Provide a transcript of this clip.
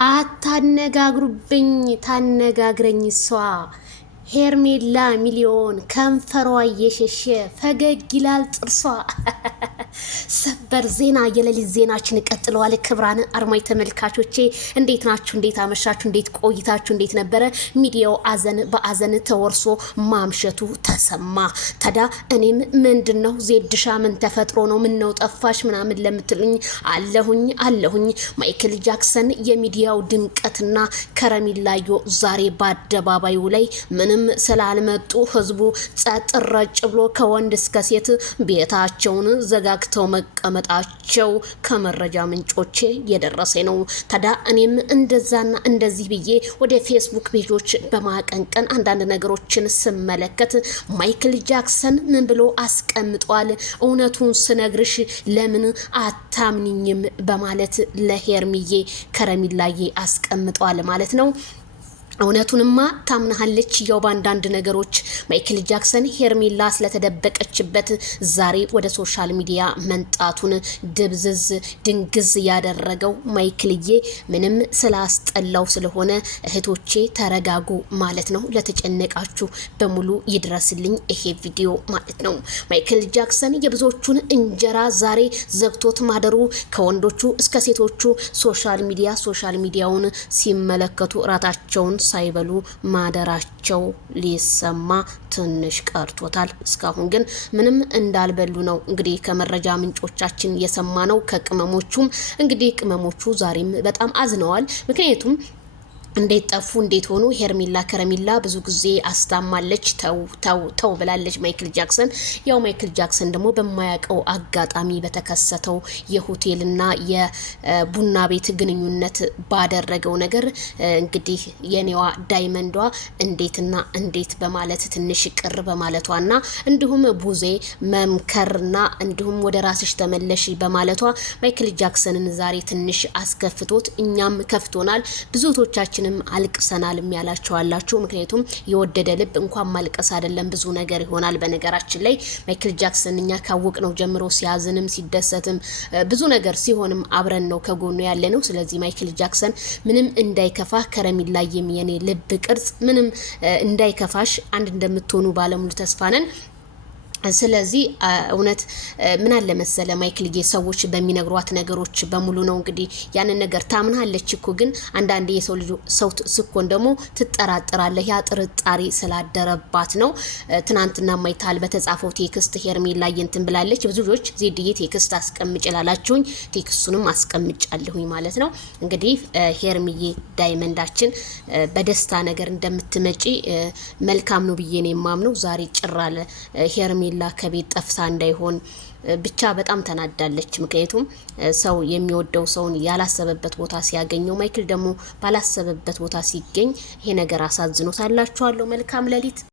አታነጋግሩብኝ ታነጋግረኝ እሷ ሄርሜላ ሚሊዮን ከንፈሯ እየሸሸ ፈገግ ይላል ጥርሷ። ሰበር ዜና የሌሊት ዜናችን ቀጥለዋል። ክብራን አርማይ ተመልካቾቼ እንዴት ናችሁ? እንዴት አመሻችሁ? እንዴት ቆይታችሁ? እንዴት ነበረ? ሚዲያው አዘን በአዘን ተወርሶ ማምሸቱ ተሰማ። ታዲያ እኔም ምንድነው ዜድሻ ምን ተፈጥሮ ነው? ምን ነው ጠፋሽ? ምናምን ለምትሉኝ አለሁኝ። ማይክል ጃክሰን የሚዲያው ድምቀትና ከረሚላዮ ዛሬ በአደባባዩ ላይ ምንም ስላልመጡ ህዝቡ ጸጥ ረጭ ብሎ ከወንድ እስከ ሴት ቤታቸውን ዘጋግተው መቀመጣቸው ከመረጃ ምንጮቼ የደረሰ ነው። ታዲያ እኔም እንደዛና እንደዚህ ብዬ ወደ ፌስቡክ ፔጆች በማቀንቀን አንዳንድ ነገሮችን ስመለከት ማይክል ጃክሰን ምን ብሎ አስቀምጧል? እውነቱን ስነግርሽ ለምን አታምኒኝም? በማለት ለሄርሚዬ ከረሚላዬ አስቀምጧል ማለት ነው። እውነቱንማ ታምናለች። ያው ባንዳንድ ነገሮች ማይክል ጃክሰን ሄርሜላ ስለተደበቀችበት ዛሬ ወደ ሶሻል ሚዲያ መንጣቱን ድብዝዝ ድንግዝ ያደረገው ማይክልዬ ምንም ስላስጠላው ስለሆነ እህቶቼ ተረጋጉ ማለት ነው። ለተጨነቃችሁ በሙሉ ይድረስልኝ ይሄ ቪዲዮ ማለት ነው። ማይክል ጃክሰን የብዙዎቹን እንጀራ ዛሬ ዘግቶት ማደሩ ከወንዶቹ እስከ ሴቶቹ ሶሻል ሚዲያውን ሲመለከቱ ራታቸውን ሳይበሉ ማደራቸው ሊሰማ ትንሽ ቀርቶታል። እስካሁን ግን ምንም እንዳልበሉ ነው እንግዲህ ከመረጃ ምንጮቻችን የሰማነው። ከቅመሞቹም እንግዲህ ቅመሞቹ ዛሬም በጣም አዝነዋል። ምክንያቱም እንዴት ጠፉ እንዴት ሆኑ? ሄርሜላ ከረሚላ ብዙ ጊዜ አስታማለች። ተው ብላለች ማይክል ጃክሰን። ያው ማይክል ጃክሰን ደግሞ በማያውቀው አጋጣሚ በተከሰተው የሆቴልና የቡና ቤት ግንኙነት ባደረገው ነገር እንግዲህ የኔዋ ዳይመንዷ እንዴት በማለት ትንሽ ቅር በማለቷና እንዲሁም ቡዜ መምከርና እንዲሁም ወደ ራስሽ ተመለሽ በማለቷ ማይክል ጃክሰንን ዛሬ ትንሽ አስከፍቶት እኛም ከፍቶናል። ብዙቶቻችን አልቅሰናል የሚያላችሁ አላችሁ። ምክንያቱም የወደደ ልብ እንኳን ማልቀስ አይደለም ብዙ ነገር ይሆናል። በነገራችን ላይ ማይክል ጃክሰን እኛ ካወቅ ነው ጀምሮ ሲያዝንም ሲደሰትም ብዙ ነገር ሲሆንም አብረን ነው ከጎኑ ያለ ነው። ስለዚህ ማይክል ጃክሰን ምንም እንዳይከፋ ከረሚላዬም የኔ ልብ ቅርጽ ምንም እንዳይከፋሽ አንድ እንደምትሆኑ ባለሙሉ ተስፋ ነን። ስለዚህ እውነት ምን አለ መሰለ ማይክልዬ ሰዎች በሚነግሯት ነገሮች በሙሉ ነው እንግዲህ ያንን ነገር ታምናለች እኮ። ግን አንዳንዴ የሰው ልጅ ሰው ስኮን ደግሞ ትጠራጠራለህ። ያ ጥርጣሬ ስላደረባት ነው። ትናንትና ማይታል በተጻፈው ቴክስት ሄርሜላ እንትን ብላለች። ብዙ ልጆች ዜድዬ ቴክስት አስቀምጭላላችሁኝ፣ ቴክስቱንም አስቀምጫለሁኝ ማለት ነው። እንግዲህ ሄርሚዬ ዳይመንዳችን በደስታ ነገር እንደምትመጪ መልካም ነው ብዬ ነው የማምነው። ዛሬ ጭራለ ሄርሜ ላ ከቤት ጠፍታ እንዳይሆን ብቻ በጣም ተናዳለች። ምክንያቱም ሰው የሚወደው ሰውን ያላሰበበት ቦታ ሲያገኘው፣ ማይክል ደግሞ ባላሰበበት ቦታ ሲገኝ ይሄ ነገር አሳዝኖታላችኋለሁ። መልካም ሌሊት።